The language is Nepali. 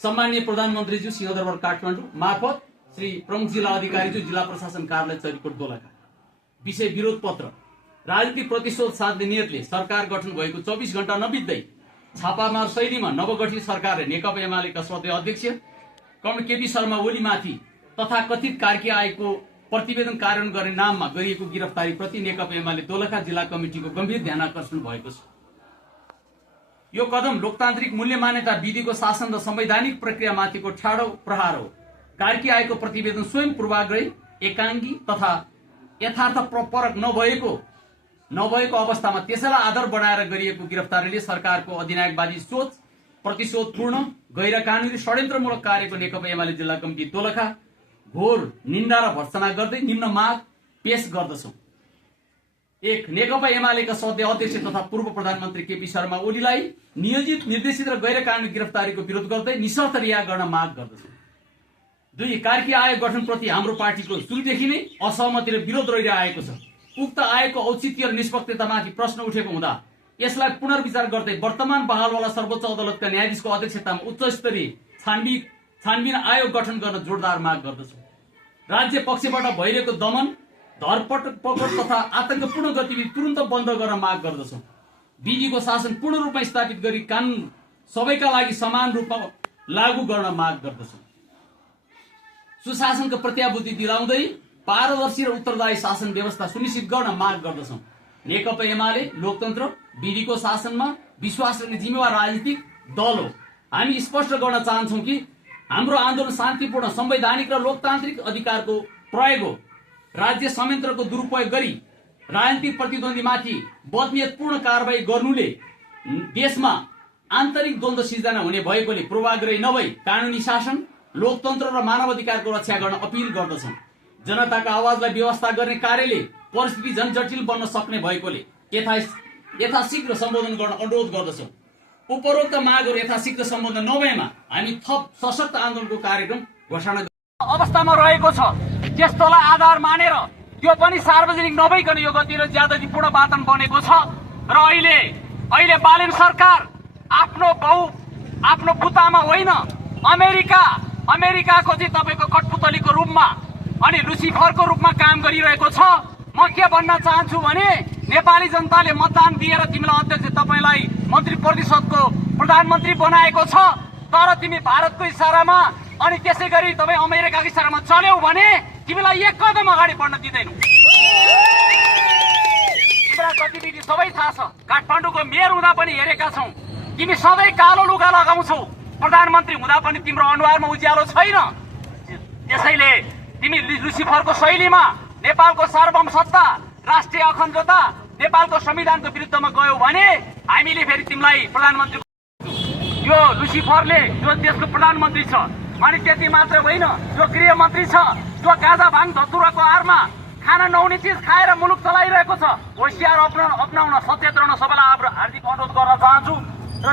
सम्माननीय प्रधानमन्त्रीज्यू सिंहदरबार काठमाडौँ मार्फत श्री प्रमुख जिल्ला अधिकारीज्यू जिल्ला प्रशासन कार्यालय चरीकोट दोलखा विषय विरोध पत्र राजनीतिक प्रतिशोध साध्ने नियतले सरकार गठन भएको 24 घण्टा नबित्दै छापामार शैलीमा नवगठित सरकारले नेकपा एमालेका श्रद्धेय अध्यक्ष कमरेड केपी शर्मा ओलीमाथि तथा कथित कार्की आयोगको प्रतिवेदन कार्यान्वयन गर्ने नाममा गरिएको गिरफ्तारी प्रति नेकपा एमाले दोलखा जिल्ला कमिटीको गम्भीर ध्यानाकर्षण भएको छ। यो कदम लोकतान्त्रिक मूल्य मान्यता विधिको शासन र संवैधानिक प्रक्रियामाथिको ठाडो प्रहार हो। कार्की आयोगको प्रतिवेदन स्वयं पूर्वाग्रही, एकाङ्गी तथा यथार्थपरक नभएको अवस्थामा त्यसैलाई आधार बनाएर गरिएको गिरफ्तारीले सरकारको अधिनायकवादी सोच, प्रतिशोधपूर्ण, गैर कानूनी षड्यन्त्रमूलक कार्यको नेकपा एमाले जिल्ला कमिटी दोलखा घोर निन्दा र भर्त्सना गर्दै निम्न माग पेश गर्दछौं। 1. नेकपा एमालेका सदस्य अध्यक्ष तथा पूर्व प्रधानमन्त्री केपी शर्मा ओलीलाई नियोजित, निर्देशित र गैर कानूनी गिरफ्तारीको विरोध गर्दै निशर्त रिहा गर्न माग गर्दछौं। 2. कार्की आयोग गठनप्रति हाम्रो पार्टीको सुरुदेखि नै असहमति र विरोध रहिरहेको छ। उक्त आयोगको औचित्य र निष्पक्षतामाथि प्रश्न उठेको हुँदा यसलाई पुनर्विचार गर्दै वर्तमान बहालवाला सर्वोच्च अदालतका न्यायाधीशको अध्यक्षतामा उच्च स्तरीय छानबिन आयोग गठन गर्न जोरदार माग गर्दछौं। राज्य पक्षबाट भइरहेको दमन, धरपकड तथा आतंकपूर्ण गतिविधि तुरन्त बन्द गर्न माग गर्दछौं। विधिको शासन पूर्ण रूपमा स्थापित गरी कानून सबैका लागि समान रूपमा लागू गर्न माग गर्दछौं। सुशासनको प्रत्याभूति दिलाउँदै पारदर्शी र उत्तरदायी शासन व्यवस्था सुनिश्चित गर्न माग गर्दछौं। नेकपा एमाले लोकतन्त्र, विधिको शासनमा विश्वास गर्ने जिम्मेवार राजनीतिक दल हो। हामी स्पष्ट गर्न चाहन्छौं कि हाम्रो आन्दोलन शान्तिपूर्ण, संवैधानिक र लोकतान्त्रिक अधिकारको प्रयोग हो। राज्य संयन्त्रको दुरुपयोग गरी राजनीतिक प्रतिद्वन्दीमाथि बदनियतपूर्ण कारबाही गर्नुले देशमा आन्तरिक द्वन्द्व सिर्जना हुने भएकोले पूर्वाग्रही नभई कानूनी शासन, लोकतन्त्र र मानवाधिकारको रक्षा गर्न अपील गर्दछौं। जनताका आवाजलाई व्यवस्था गर्ने कार्यले परिस्थिति झन जटिल बन्न सक्ने भएकोले यथाशीघ्र सम्बोधन गर्न अनुरोध गर्दछौं। उपरोक्त मागहरू यथाशीघ्र सम्बोधन नभएमा हामी थप सशक्त आन्दोलनको कार्यक्रम घोषणा अवस्थामा रहेको छ। त्यस्तोलाई आधार मानेर त्यो पनि सार्वजनिक नभइकन यो गति र ज्यादतीपूर्ण वातावरण बनेको छ र अहिले बालेन सरकार आफ्नो बुतामा होइन, अमेरिकाको चाहिँ तपाईको कठपुतलीको रूपमा अनि लुसिफरको रूपमा काम गरिरहेको छ। म के भन्न चाहन्छु भने नेपाली जनताले मतदान दिएर तिमीलाई अध्यक्ष, तपाईलाई मन्त्री परिषदको प्रधानमन्त्री बनाएको छ, तर तिमी भारतको इशारामा अनि त्यसै गरी तपाईँ अमेरिकाको इशारामा चल्यौ भने तिमीलाई एक कदम अगाडि बढ्न दिँदैनौ। तिम्रो गतिविधि सबै थाहा छ। काठमाडौँको मेयर हुँदा पनि हेरेका छौं। तिमी सधैँ कालो लुगा लगाउँछौ, प्रधानमन्त्री हुँदा पनि तिम्रो अनुहारमा उज्यालो छैन। त्यसैले तिमी लुसिफरको शैलीमा नेपालको सार्वभौम सत्ता, राष्ट्रिय अखण्डता, नेपालको संविधानको विरुद्धमा गयौ भने हामीले फेरि तिमीलाई प्रधानमन्त्री, यो लुसिफरले जो देशको प्रधानमन्त्री छ अनि त्यति मात्र होइन, जो गृहमन्त्री छ, जो गाजा भाङ धतुराको आरमा खाना नहुने चिज खाएर मुलुक चलाइरहेको छ, होसियार अपनाउन, सचेत रहन सबैलाई हार्दिक अनुरोध गर्न चाहन्छु। र